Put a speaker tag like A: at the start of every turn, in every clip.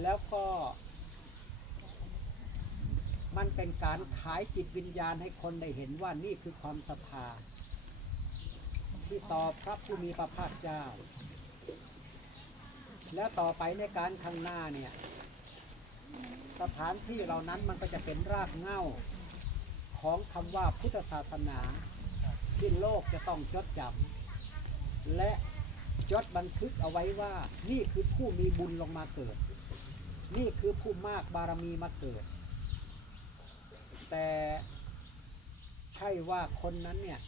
A: แล้วก็มันเป็นการขายจิตวิญญาณให้คนได้เห็นว่านี่คือความศรัทธา ที่ต่อพระผู้มีพระภาคเจ้า แล้วต่อไปในการข้างหน้าเนี่ย สถานที่เหล่านั้นมันก็จะเป็นรากเหง้าของคำว่าพุทธศาสนา ที่โลกจะต้องจดจำและจดบันทึกเอาไว้ว่านี่คือผู้มีบุญลงมาเกิด นี่คือผู้มากบารมีมาเกิด แต่ใช่ว่าคนนั้นเนี่ย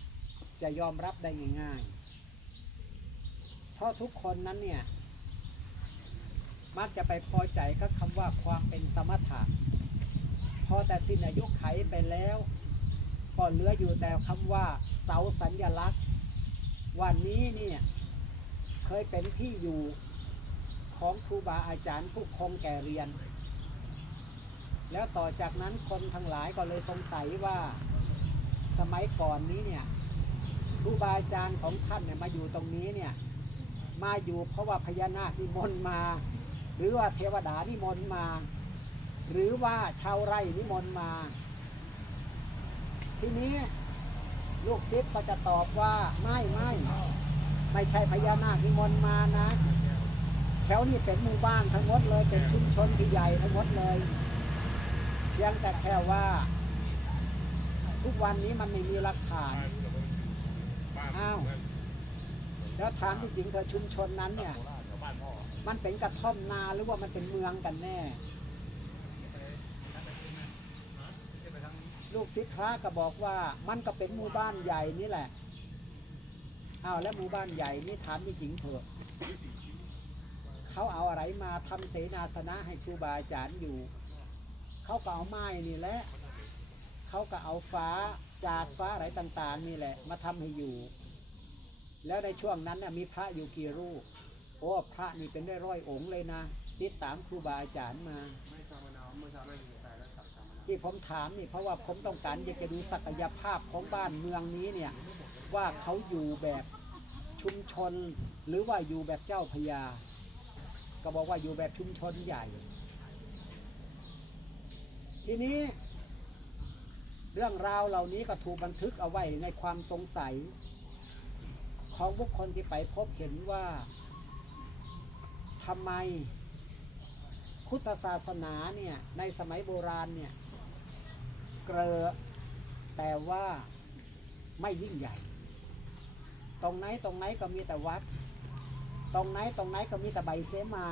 A: จะยอมรับได้ง่ายๆ เพราะทุกคนนั้นเนี่ยมักจะไปพอใจกับคำว่าความเป็นสมถะ พอแต่สิ้นอายุไขไปแล้วก็เหลืออยู่แต่คำว่าเสาสัญญลักษณ์ วันนี้เนี่ยเคยเป็นที่อยู่ ของครูบาอาจารย์ผู้คงแก่เรียน แล้วต่อจากนั้นคนทั้งหลายก็เลยสงสัยว่าสมัยก่อนนี้เนี่ยครูบาอาจารย์ของท่านเนี่ยมาอยู่ตรงนี้เนี่ยมาอยู่เพราะว่าพญานาคนิมนต์มา หรือว่าเทวดานิมนต์มา หรือว่าชาวไร่นิมนต์มา ทีนี้ลูกศิษย์ก็จะตอบว่าไม่ไม่ไม่ใช่พญานาคนิมนต์มานะ แถวนี้เป็นหมู่บ้านทั้งหมดเลยเป็นชุมชนที่ใหญ่ทั้งหมดเลยเพียงแต่แค่ว่า ทุกวันนี้มันไม่มีหลักฐานอ้าวแล้วถามที่จริงเธอชุมชนนั้นเนี่ย มันเป็นกระท่อมนาหรือว่ามันเป็นเมืองกันแน่ ลูกศิษย์พระก็บอกว่า มันก็เป็นหมู่บ้านใหญ่นี่แหละอ้าวแล้วหมู่บ้านใหญ่นี่ถามที่จริงเถอะ เขาเอาอะไรมาทำเสนาสนะให้ครูบาอาจารย์อยู่ เขาก็เอาไม้นี่แหละเขาก็เอาฟ้าจากฟ้าอะไรต่างๆนี่แหละมาทำให้อยู่ แล้วในช่วงนั้นน่ะมีพระอยู่กี่รูปโอ้พระนี่เป็นได้ร้อยองค์เลยนะติดตามครูบาอาจารย์มาที่ผมถามนี่เพราะว่าผมต้องการอยากจะดูศักยภาพของบ้านเมืองนี้เนี่ยว่าเขาอยู่แบบชุมชนหรือว่าอยู่แบบเจ้าพญา ก็บอกว่าอยู่แบบชุมชนใหญ่ ทีนี้ เรื่องราวเหล่านี้ก็ถูกบันทึกเอาไว้ในความสงสัย ของบุคคลที่ไปพบเห็นว่าทำไมพุทธศาสนาเนี่ยในสมัยโบราณเนี่ยเกลอแต่ว่าไม่ยิ่งใหญ่ ตรงไหนตรงไหนก็มีแต่วัด ตรงไหนตรงไหนก็มีแต่ใบเสมา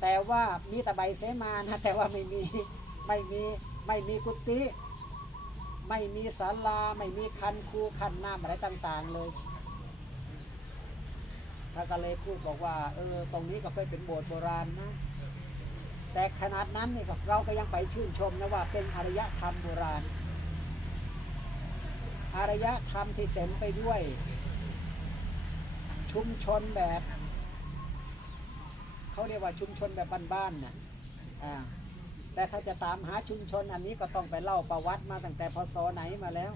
A: แต่ว่ามีแต่ใบเสมานะแต่ว่าไม่มีไม่มีไม่มีกุฏิไม่มีศาลาไม่มีคันคูคันน้ำอะไรต่าง ๆ เลยท่านก็เลยพูดบอกว่าเออตรงนี้ก็เคยเป็นโบสถ์โบราณนะ แต่ขนาดนั้นเนี่ยเราก็ยังไปชื่นชมนะว่าเป็นอารยธรรมโบราณ อารยธรรมที่เต็มไปด้วย ชุมชนแบบ เขาเรียกว่าชุมชนแบบบ้านๆน่ะอ่าแต่ถ้าจะตามหาชุมชนอันนี้ก็ต้องไปเล่าประวัติมาตั้งแต่พศไหนมาแล้ว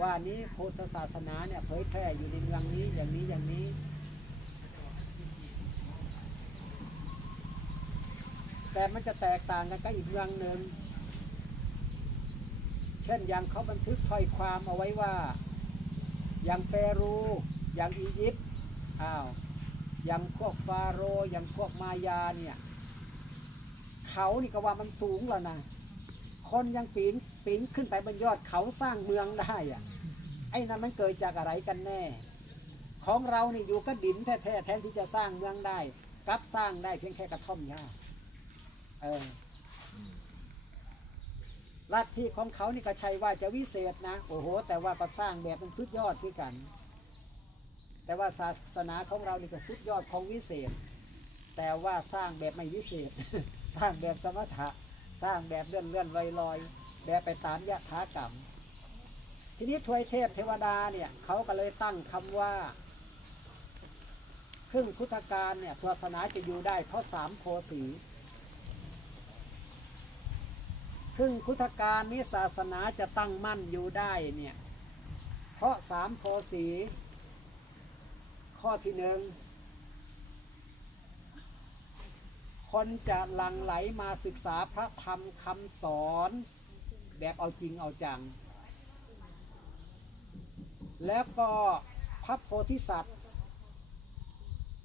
A: ว่านี้พุทธศาสนาเนี่ยเผยแพร่อยู่ในเมืองนี้อย่างนี้อย่างนี้ แต่มันจะแตกต่างกันกับอีกเมืองหนึ่งเช่นอย่างเขาบันทึกถ้อยความเอาไว้ว่าอย่างเปรูอย่างอียิปต์ อ้าวอย่างพวกฟาโรห์อย่างพวกมายาเนี่ย เขานี่ก็ว่ามันสูงแล้วนะคนยังปีนปีนขึ้นไปบนยอดเขาสร้างเมืองได้อะไอ้นั้นมันเกิดจากอะไรกันแน่ ของเรานี่อยู่ก็ดินแท้ๆแทนที่จะสร้างเมืองได้กลับสร้างได้เพียงแค่กระท่อมหญ้าเออลัทธิของเขานี่ก็ใช่ว่าจะวิเศษนะ โอ้โห แต่ว่าก็สร้างแบบมันสุดยอดด้วยกัน แต่ว่าศาสนาของเรานี่ก็สุดยอดของวิเศษ แต่ว่าสร้างแบบไม่วิเศษ สร้างแบบสมถะ สร้างแบบเลื่อนเลื่อนลอยลอยแบบไปตามยถากรรม ทีนี้ทวยเทพเทวดาเนี่ยเขาก็เลยตั้งคำว่าครึ่งพุทธกาลเนี่ยศาสนาจะอยู่ได้เพราะสามโพสีครึ่งพุทธกาลนี้ศาสนาจะตั้งมั่นอยู่ได้เนี่ยเพราะสามโพสี ข้อที่หนึ่งคนจะหลั่งไหลมาศึกษาพระธรรมคำสอน แบบเอาจริงเอาจัง แล้วก็พระโพธิสัตว์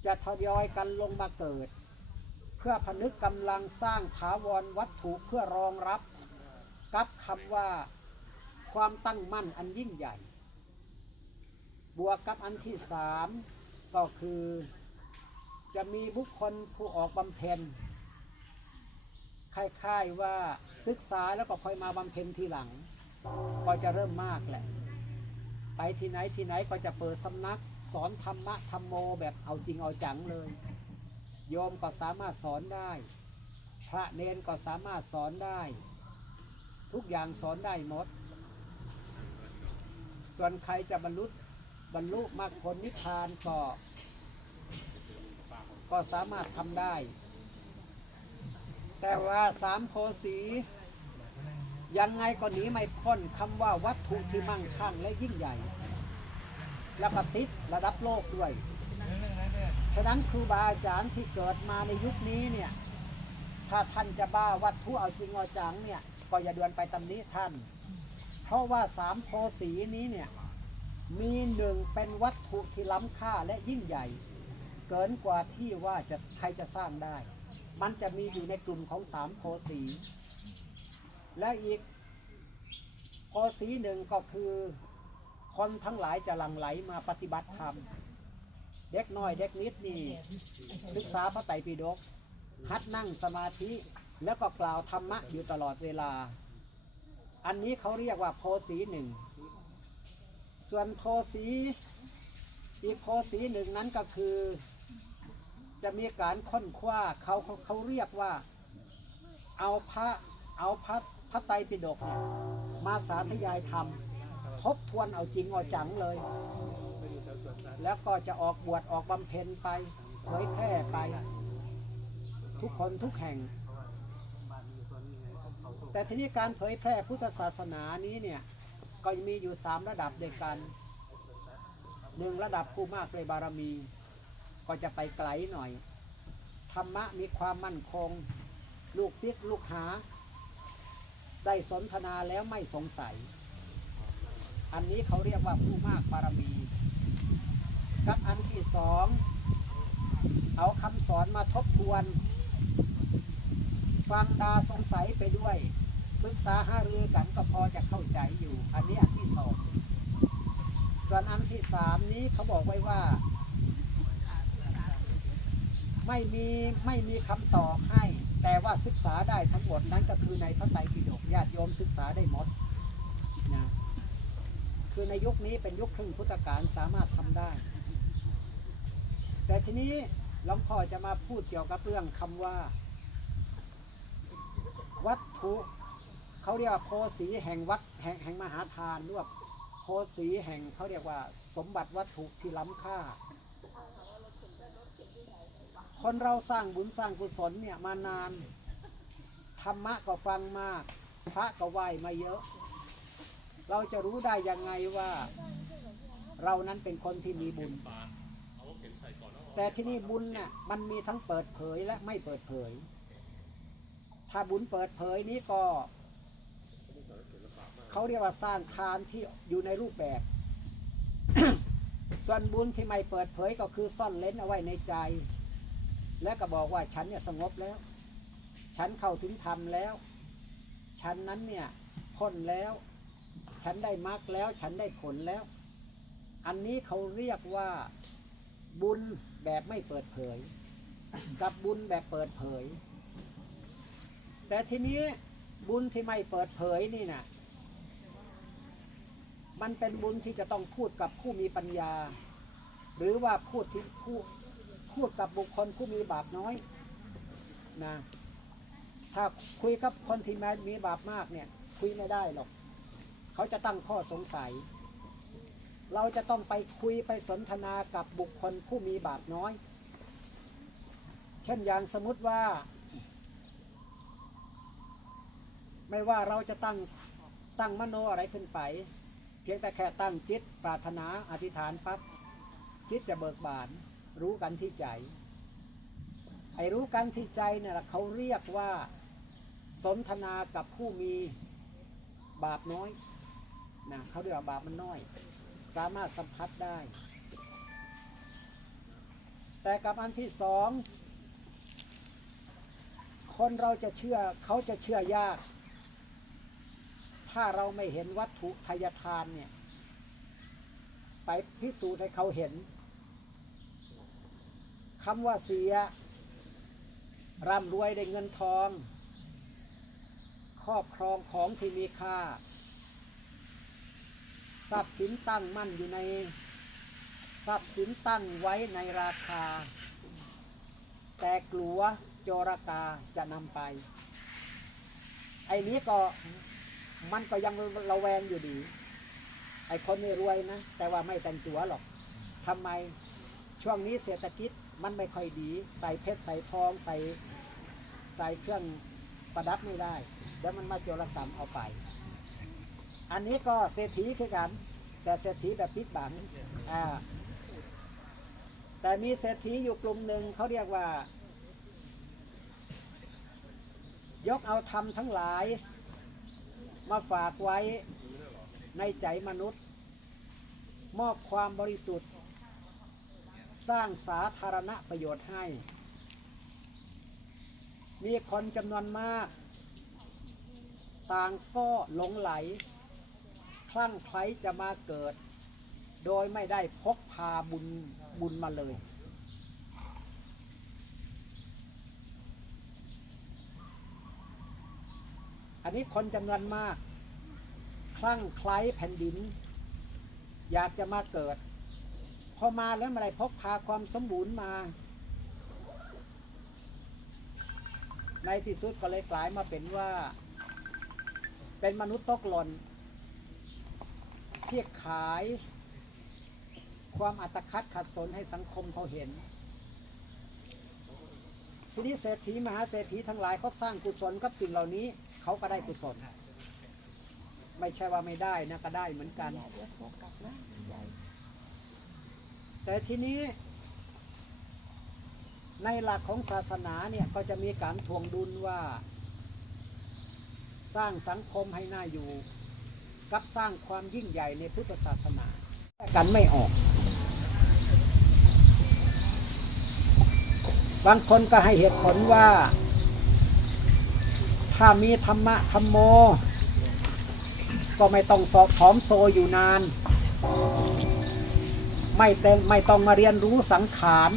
A: จะทยอยกันลงมาเกิด เพื่อพนึกกำลังสร้างถาวรวัตถุเพื่อรองรับ กับคำว่าความตั้งมั่นอันยิ่งใหญ่ บวกกับอันที่สาม ก็คือ จะมีบุคคลผู้ออกบำเพ็ญคล้ายๆว่าศึกษาแล้วก็ค่อยมาบำเพ็ญทีหลัง ก็จะเริ่มมากแหละ ไปที่ไหนที่ไหนก็จะเปิดสำนักสอนธรรมะธรรมโมแบบเอาจริงเอาจังเลย โยมก็สามารถสอนได้ พระเนนก็สามารถสอนได้ ทุกอย่างสอนได้หมด ส่วนใครจะบรรลุ บรรลุมรรคผลนิพพานก็ ก็สามารถทำได้ แต่ว่าสามโพสียังไงก็หนีไม่พ้นคำว่าวัตถุที่มั่งคั่งและยิ่งใหญ่ แล้วก็ติดระดับโลกด้วย ฉะนั้นครูบาอาจารย์ที่เกิดมาในยุคนี้เนี่ย ถ้าท่านจะบ้าวัตถุเอาจริงเอาจังเนี่ย ก็อย่าเดือนไปตำนี้ท่าน เพราะว่าสามโพสีนี้เนี่ย มีหนึ่งเป็นวัตถุที่ล้ำค่าและยิ่งใหญ่ เกินกว่าที่ว่าจะใครจะสร้างได้ มันจะมีอยู่ในกลุ่มของสามโพสีและอีกโพสีหนึ่งก็คือคนทั้งหลายจะหลั่งไหลมาปฏิบัติธรรม เด็กน้อยเด็กนิดนี่ศึกษาพระไตรปิฎกหัดนั่งสมาธิแล้วก็กล่าวธรรมะอยู่ตลอดเวลา อันนี้เขาเรียกว่าโพสีหนึ่ง ส่วนโพสีอีกโพสีหนึ่งนั้นก็คือ จะมีการค้นคว้าเขาเขาเขาเรียกว่า เอาพระเอาพระพระไตรปิฎกเนี่ยมาสาธยายธรรมทบทวนเอาจริงเอาจังเลย แล้วก็จะออกบวชออกบำเพ็ญไปเผยแพร่ไป ทุกคนทุกแห่ง แต่ทีนี้การเผยแพร่พุทธศาสนานี้เนี่ย ก็มีอยู่สามระดับด้วยกันหนึ่งระดับผู้มากด้วยบารมี ก็จะไปไกลหน่อย ธรรมะมีความมั่นคง ลูกศิษย์ลูกหา ได้สนทนาแล้วไม่สงสัย อันนี้เขาเรียกว่าผู้มากบารมีกับอันที่สองเอาคำสอนมาทบทวน ฟังดาสงสัยไปด้วย ปรึกษาหารือกันก็พอจะเข้าใจอยู่ อันนี้อันที่สอง ส่วนอันที่สามนี้เขาบอกไว้ว่า ไม่มีไม่มีคำตอบให้ แต่ว่าศึกษาได้ทั้งหมดนั้นก็คือในพระไตรปิฎกญาติโยมศึกษาได้หมดนะคือในยุคนี้เป็นยุคครึ่งพุทธกาลสามารถทำได้ แต่ทีนี้หลวงพ่อจะมาพูดเกี่ยวกับเรื่องคำว่า วัตถุ เขาเรียกว่าโพสีแห่งวัดแห่งแห่งมหาทานหรือว่าโพสีแห่งเขาเรียกว่า สมบัติวัตถุที่ล้ำค่า คนเราสร้างบุญสร้างกุศลเนี่ยมานานธรรมะก็ฟังมาก พระก็ไหวมาเยอะ เราจะรู้ได้ยังไงว่า เรานั้นเป็นคนที่มีบุญ แต่ที่นี่บุญเนี่ยมันมีทั้งเปิดเผยและไม่เปิดเผย ถ้าบุญเปิดเผยนี้ก็ เขาเรียกว่าสร้างทานที่อยู่ในรูปแบบ ส่วนบุญที่ไม่เปิดเผยก็คือซ่อนเล้นเอาไว้ในใจ และก็บอกว่าฉันเนี่ยสงบแล้ว ฉันเข้าถึงธรรมแล้ว ฉันนั้นเนี่ยพ้นแล้ว ฉันได้มรรคแล้ว ฉันได้ผลแล้ว อันนี้เขาเรียกว่าบุญแบบไม่เปิดเผย กับบุญแบบเปิดเผย แต่ทีนี้บุญที่ไม่เปิดเผยนี่นะ มันเป็นบุญที่จะต้องพูดกับผู้มีปัญญา หรือว่าพูดที่ผู้พูดกับบุคคลผู้มีบาปน้อยนะถ้าคุยกับคนที่มีบาปมากเนี่ยคุยไม่ได้หรอก เขาจะตั้งข้อสงสัย เราจะต้องไปคุยไปสนทนากับบุคคลผู้มีบาปน้อย เช่นอย่างสมมติว่า ไม่ว่าเราจะตั้งตั้งมโนอะไรขึ้นไป เพียงแต่แค่ตั้งจิตปรารถนาอธิษฐานปั๊บจิตจะเบิกบาน รู้กันที่ใจ ไอ้รู้กันที่ใจเนี่ยเขาเรียกว่าสนทนากับผู้มีบาปน้อยนะเขาเรียกว่าบาปมันน้อย สามารถสัมผัสได้ แต่กับอันที่สอง คนเราจะเชื่อเขาจะเชื่อยาก ถ้าเราไม่เห็นวัตถุทายทานเนี่ย ไปพิสูจน์ให้เขาเห็นคำว่าเสียร่ำรวยได้เงินทอง ครอบครองของที่มีค่า ทรัพย์สินตั้งมั่นอยู่ใน ทรัพย์สินตั้งไว้ในราคา แต่กลัวโจรกาจะนำไป ไอ้นี้ก็ มันก็ยังระแวงอยู่ดี ไอ้คนนี่รวยนะ แต่ว่าไม่แต่งตัวหรอกทำไมช่วงนี้เศรษฐกิจมันไม่ค่อยดี ใส่เพชรใส่ทองใส่ใส่เครื่องประดับไม่ได้เดี๋ยวมันมาโจรกรรมเอาไป อันนี้ก็เศรษฐีคือกัน แต่เศรษฐีแบบปิดบังอ่าแต่มีเศรษฐีอยู่กลุ่มหนึ่งเขาเรียกว่า ยกเอาธรรมทั้งหลาย มาฝากไว้ในใจมนุษย์ มอบความบริสุทธิ์ สร้างสาธารณประโยชน์ให้ มีคนจำนวนมาก ต่างก็หลงไหล คลั่งไคล้จะมาเกิด โดยไม่ได้พกพาบุญบุญมาเลย นนี้คนจำนวนมาก คลั่งไคล้แผ่นดิน อยากจะมาเกิด พอมาแล้วไม่ได้พกพาความสมบูรณ์มา ในที่สุดก็เลยกลายมาเป็นว่า เป็นมนุษย์ตกหล่นที่ขายความอัตคัดขัดสนให้สังคมเขาเห็น ทีนี้เศรษฐีมหาเศรษฐีทั้งหลายเขาสร้างกุศลกับสิ่งเหล่านี้ เขาก็ได้กุศลไม่ใช่ว่าไม่ได้นะก็ได้เหมือนกัน แต่ทีนี้ ในหลักของศาสนาเนี่ยก็จะมีการทวงดุลว่า สร้างสังคมให้น่าอยู่ กับสร้างความยิ่งใหญ่ในพุทธศาสนาแยกกันไม่ออก บางคนก็ให้เหตุผลว่า ถ้ามีธรรมะธรรมโม ก็ไม่ต้องสอบผอมโซอยู่นาน ไม่เต็มไม่ต้องมาเรียนรู้สังขาร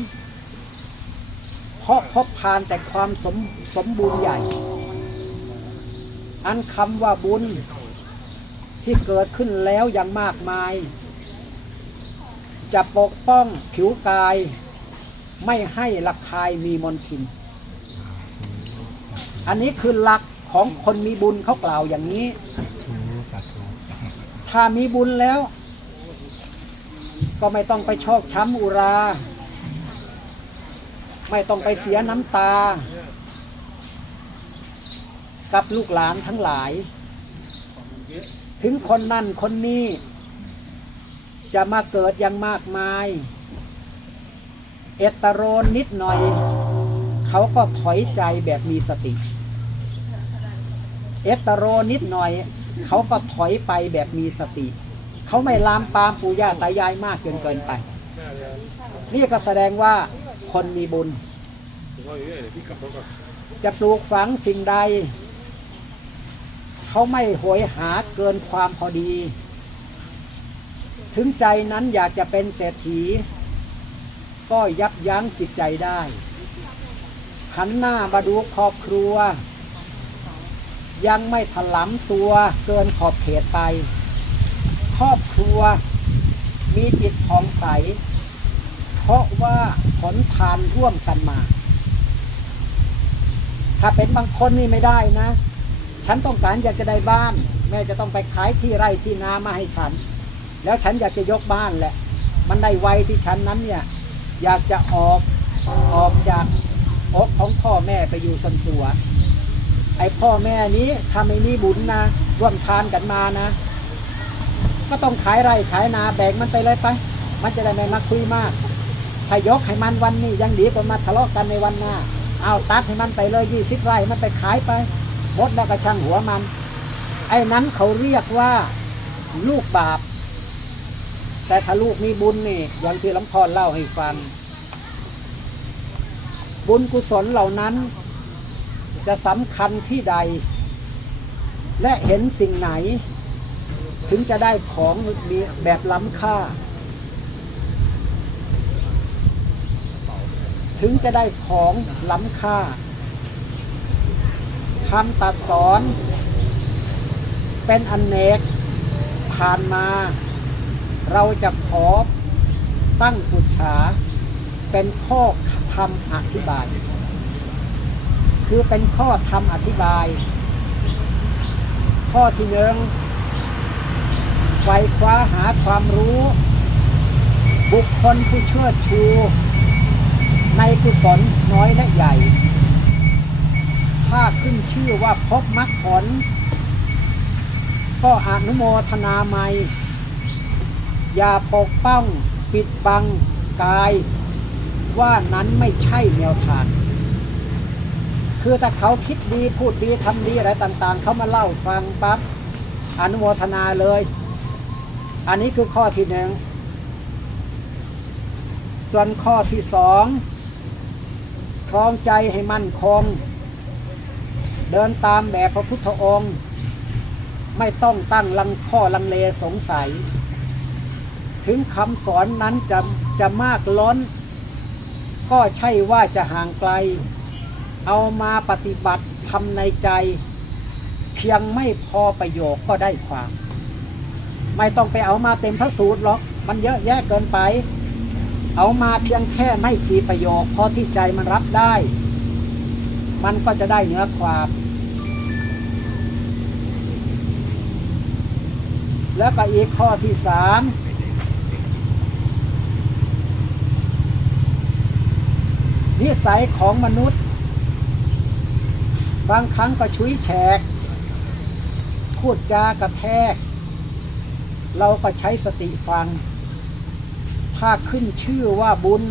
A: เพราะพบพานแต่ความสมสมบูรณ์ใหญ่ อันคำว่าบุญที่เกิดขึ้นแล้วอย่างมากมาย จะปกป้องผิวกาย ไม่ให้ระคายมีมนทิน อันนี้คือหลักของคนมีบุญเขากล่าวอย่างนี้
B: สาธุ
A: ถ้ามีบุญแล้ว ก็ไม่ต้องไปชอกช้ำอุรา ไม่ต้องไปเสียน้ำตา กับลูกหลานทั้งหลาย ถึงคนนั่นคนนี้ จะมาเกิดอย่างมากมาย เอตโรนนิดหน่อย เขาก็ถอยใจแบบมีสติ เอสตโรนิดหน่อย เขาก็ถอยไปแบบมีสติ เขาไม่ลามปามปู่ย่าตายายมากจนเกินไป นี่ก็แสดงว่าคนมีบุญ จะปลูกฝังสิ่งใด เขาไม่โหยหาเกินความพอดี ถึงใจนั้นอยากจะเป็นเศรษฐี ก็ยับยั้งจิตใจได้หันหน้ามาดูครอบครัว ยังไม่ถลำตัวเกินขอบเขตไป ครอบครัวมีจิตผ่องใส เพราะว่าผลทานร่วมกันมา ถ้าเป็นบางคนนี่ไม่ได้นะ ฉันต้องการอยากจะได้บ้าน แม่จะต้องไปขายที่ไร่ที่นามาให้ฉัน แล้วฉันอยากจะยกบ้านแหละ มันได้ไวที่ฉันนั้นเนี่ย อยากจะออกออกจากอกของพ่อแม่ไปอยู่สันตัว ไอ้พ่อแม่นี้ถ้าไม่มีบุญนะร่วมทานกันมานะ ก็ต้องขายไร่ขายนาแบ่งมันไปเลยไป มันจะได้ไม่มาคุยมากถ้ายกให้มันวันนี้ยังดีกว่ามาทะเลาะกันในวันหน้า เอาตัดให้มันไปเลยยี่สิบไร่มันไปขายไปหมดแล้วก็ช่างหัวมัน ไอ้นั้นเขาเรียกว่าลูกบาป แต่ถ้าลูกมีบุญนี่อย่างที่หลวงพ่อเล่าให้ฟัง บุญกุศลเหล่านั้น จะสำคัญที่ใด และเห็นสิ่งไหน ถึงจะได้ของมีแบบล้ำค่า ถึงจะได้ของล้ำค่าคำตัดสอน เป็นอนเนกผ่านมา เราจะขอตั้งปุจฉาเป็นข้อธรรมอธิบาย คือเป็นข้อธรรมอธิบาย ข้อที่หนึ่งไฟคว้าหาความรู้ บุคคลผู้เชิดชู ในกุศลน้อยและใหญ่ ถ้าขึ้นชื่อว่าพบมรรคผล ก็อนุโมทนาไมยอย่าปกป้องปิดบังกาย ว่านั้นไม่ใช่แนวทาง คือถ้าเขาคิดดีพูดดีทำดีอะไรต่างๆ เขามาเล่าฟังปั๊บอนุโมทนาเลย อันนี้คือข้อที่หนึ่งส่วนข้อที่สองครองใจให้มั่นคง เดินตามแบบพระพุทธองค์ ไม่ต้องตั้งลังข้อลังเลสงสัย ถึงคำสอนนั้นจะจะมากล้น ก็ใช่ว่าจะห่างไกล เอามาปฏิบัติทำในใจ เพียงไม่พอประโยคก็ได้ความ ไม่ต้องไปเอามาเต็มพระสูตรหรอก มันเยอะแยะเกินไป เอามาเพียงแค่ไม่กี่ประโยคพอที่ใจมันรับได้ มันก็จะได้เนื้อความ แล้วก็อีกข้อที่สามนิสัยของมนุษย์ บางครั้งก็ชุยแฉกพูดจากระแทก เราก็ใช้สติฟัง ถ้าขึ้นชื่อว่าบุญ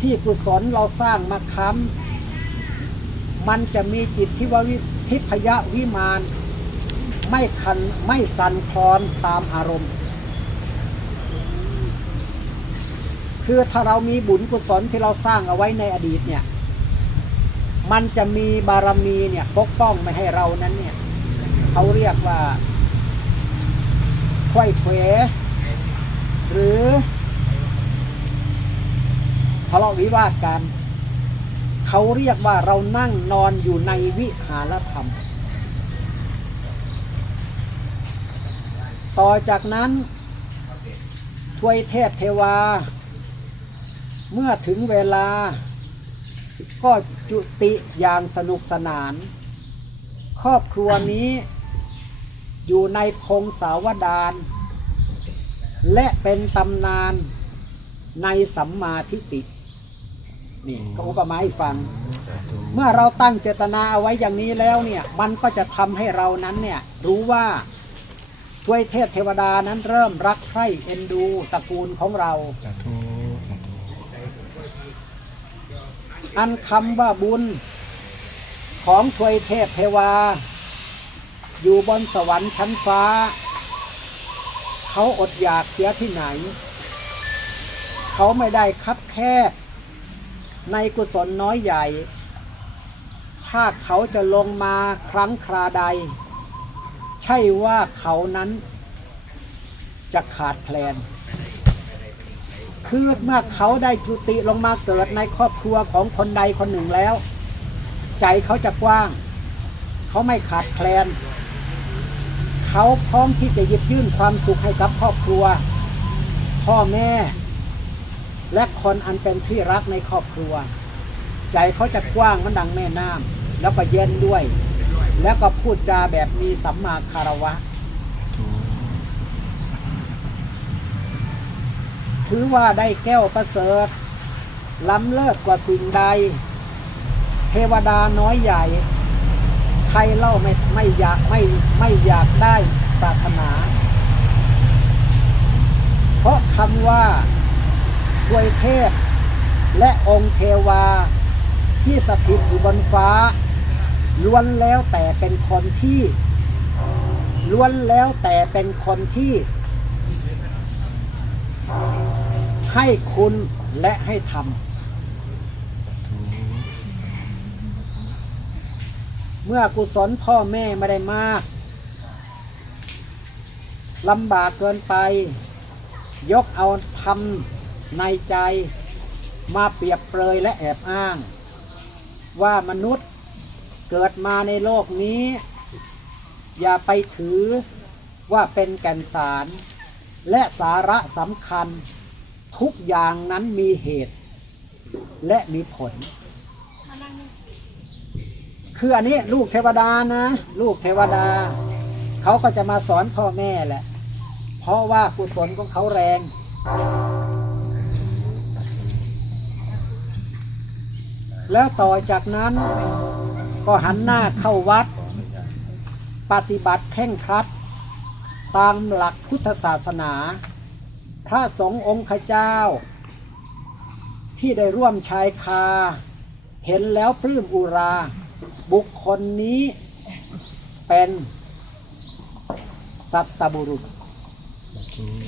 A: ที่กุศลเราสร้างมาค้ำมันจะมีจิตที่ว่าวิทิพยวิมานไม่คันไม่สั่นคลอนตามอารมณ์ คือถ้าเรามีบุญกุศลที่เราสร้างเอาไว้ในอดีตเนี่ย มันจะมีบารมีเนี่ยปกป้องไม่ให้เรานั้นเนี่ยเขาเรียกว่าไขว้เขวหรือทะเลาะวิวาทกันเขาเรียกว่าเรานั่งนอนอยู่ในวิหารธรรม ต่อจากนั้นทวยเทพเทวา เมื่อถึงเวลาก็ จุติอย่างสนุกสนาน ครอบครัวนี้อยู่ในพงสาวดารและเป็นตำนานในสัมมาทิฏฐินี่ก็อุปมาให้ฟัง เมื่อเราตั้งเจตนาเอาไว้อย่างนี้แล้วเนี่ย มันก็จะทำให้เรานั้นเนี่ยรู้ว่าทวยเทพเทวดานั้นเริ่มรักใคร่เอ็นดูตระกูลของเรา
B: สาธุสาธุ
A: อันคำว่าบุญ ของทวยเทพเทวา อยู่บนสวรรค์ชั้นฟ้า เขาอดอยากเสียที่ไหน เขาไม่ได้คับแคบ ในกุศลน้อยใหญ่ ถ้าเขาจะลงมาครั้งคราใด ใช่ว่าเขานั้นจะขาดแคลน คือเมื่อเขาได้จุติลงมาเกิดในครอบครัวของคนใดคนหนึ่งแล้ว ใจเขาจะกว้าง เขาไม่ขาดแคลน เขาพร้อมที่จะหยิบยื่นความสุขให้กับครอบครัว พ่อแม่ และคนอันเป็นที่รักในครอบครัว ใจเขาจะกว้างมันดังแม่น้ำแล้วก็เย็นด้วย แล้วก็พูดจาแบบมีสัมมาคารวะ ถือว่าได้แก้วประเสริฐ ล้ำเลิศกว่าสิ่งใด เทวดาน้อยใหญ่ ใครเล่าไม่ไม่อยากไม่ไม่อยากได้ปรารถนา เพราะคำว่าทวยเทพ และองค์เทวา ที่สถิตอยู่บนฟ้า ล้วนแล้วแต่เป็นคนที่ล้วนแล้วแต่เป็นคนที่ ให้คุณและให้ทำเมื่อกุศลพ่อแม่ไม่ได้มากลำบากเกินไป ยกเอาทำในใจ มาเปรียบเปรยและแอบอ้าง ว่ามนุษย์เกิดมาในโลกนี้ อย่าไปถือว่าเป็นแก่นสาร และสาระสำคัญ ทุกอย่างนั้นมีเหตุและมีผล คืออันนี้ลูกเทวดานะ ลูกเทวดา เขาก็จะมาสอนพ่อแม่แหละ เพราะว่ากุศลของเขาแรง แล้วต่อจากนั้นก็หันหน้าเข้าวัด ปฏิบัติเคร่งครัด ตามหลักพุทธศาสนา พระสงฆ์องค์ข้าเจ้า ที่ได้ร่วมชายคา เห็นแล้วปลื้มอุรา บุคคลนี้เป็นสัตตบุรุษ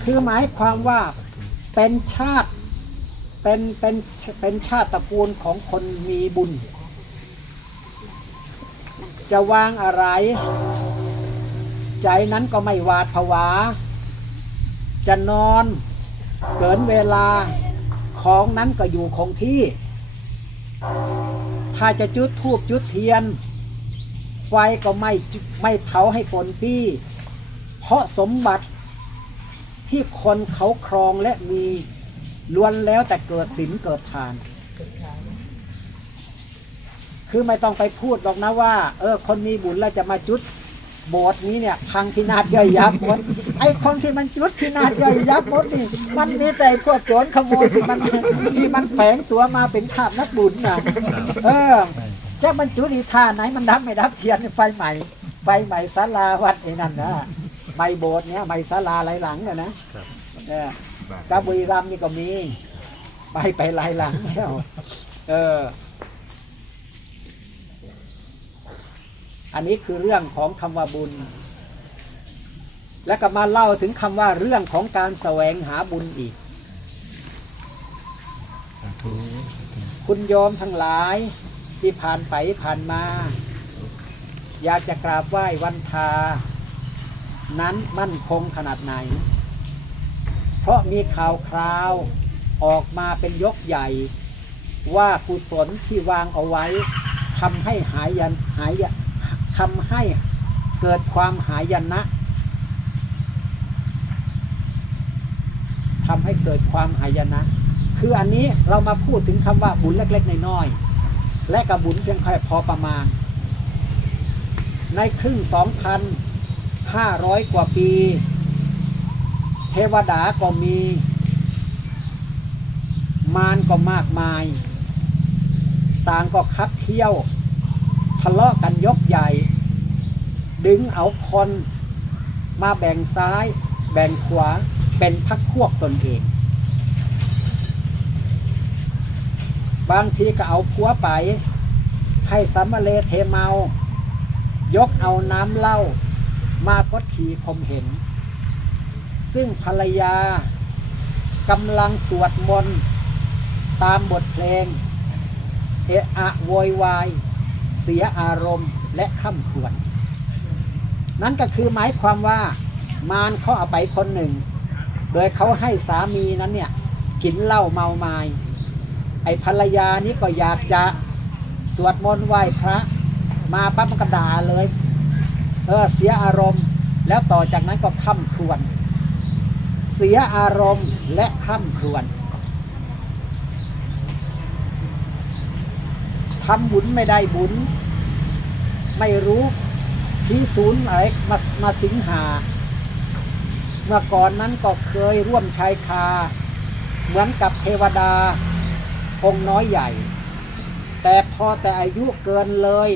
A: คือหมายความว่าเป็นชาติเป็นเป็นเป็นชาติตระกูลของคนมีบุญ จะวางอะไร ใจนั้นก็ไม่หวาดผวา จะนอน เกินเวลาของนั้นก็อยู่คงที่ ถ้าจะจุดทูบจุดเทียน ไฟก็ไม่ไม่เผาให้ปนปี้เพราะสมบัติที่คนเขาครองและมีล้วนแล้วแต่เกิดศีลเกิดทาน คือไม่ต้องไปพูดหรอกนะว่า เออ คนมีบุญแล้วจะมาจุด โบสถ์นี้เนี่ยพังพินาศย่อยยับหมดไอ้คนที่มันจุดพินาศย่อยยับหมดนี่มันมีแต่พวกโจรขโมยที่มันที่มันแฝงตัวมาเป็นภาพนักบุญนะเออจะมันจุดอีท่าไหนมันดับไม่ดับเทียนไฟใหม่ไฟใหม่ศาลาวัดไอ้นั่นนะไม่โบสถ์เนี้ยไม่ศาลาหลายหลังเนี่ยนะเออกาบุรีรัมย์นี่ก็มีไปไปหลายหลังแล้วเออ อันนี้คือเรื่องของคำว่าบุญ แล้วก็มาเล่าถึงคำว่าเรื่องของการแสวงหาบุญอีก คุณโยมทั้งหลายที่ผ่านไปผ่านมา อยากจะกราบไหว้วันทา นั้นมั่นคงขนาดไหน เพราะมีข่าวคราวออกมาเป็นยกใหญ่ว่ากุศลที่วางเอาไว้ทำให้หายยันหายะ ทำให้เกิดความหายนะทำให้เกิดความหายนะ คืออันนี้เรามาพูดถึงคำว่าบุญเล็กๆน้อยๆและกับบุญเพียงแค่พอประมาณ ในครึ่งสองพันห้าร้อยกว่าปี เทวดาก็มี มารก็มากมาย ต่างก็คับเคี้ยวทะเลาะกันยกใหญ่ ดึงเอาคนมาแบ่งซ้าย แบ่งขวา เป็นพักพวกตนเอง บางทีก็เอาผัวไป ให้สัมมาเลเทเมา ยกเอาน้ำเหล้ามากดขี่ข่มเหงซึ่งภรรยากำลังสวดมนต์ ตามบทเพลง เอะอะโวยวาย เสียอารมณ์และข้ามขวน นั่นก็คือหมายความว่ามารเขาเอาไปคนหนึ่ง โดยเขาให้สามีนั้นเนี่ยกินเหล้าเมาไมา้ไอ้ภรรยานี้ก็อยากจะสวดมนต์ไหว้พระ มาปั๊บมันก็ด่าเลยเออเสียอารมณ์ แล้วต่อจากนั้นก็ข้าครวน เสียอารมณ์และข้าครวนทำบุญไม่ได้บุญ ไม่รู้ ที่ศูนย์อะไรมามาสิงหา เมื่อก่อนนั้นก็เคยร่วมชายคา เหมือนกับเทวดาองค์น้อยใหญ่ แต่พอแต่อายุเกินเลย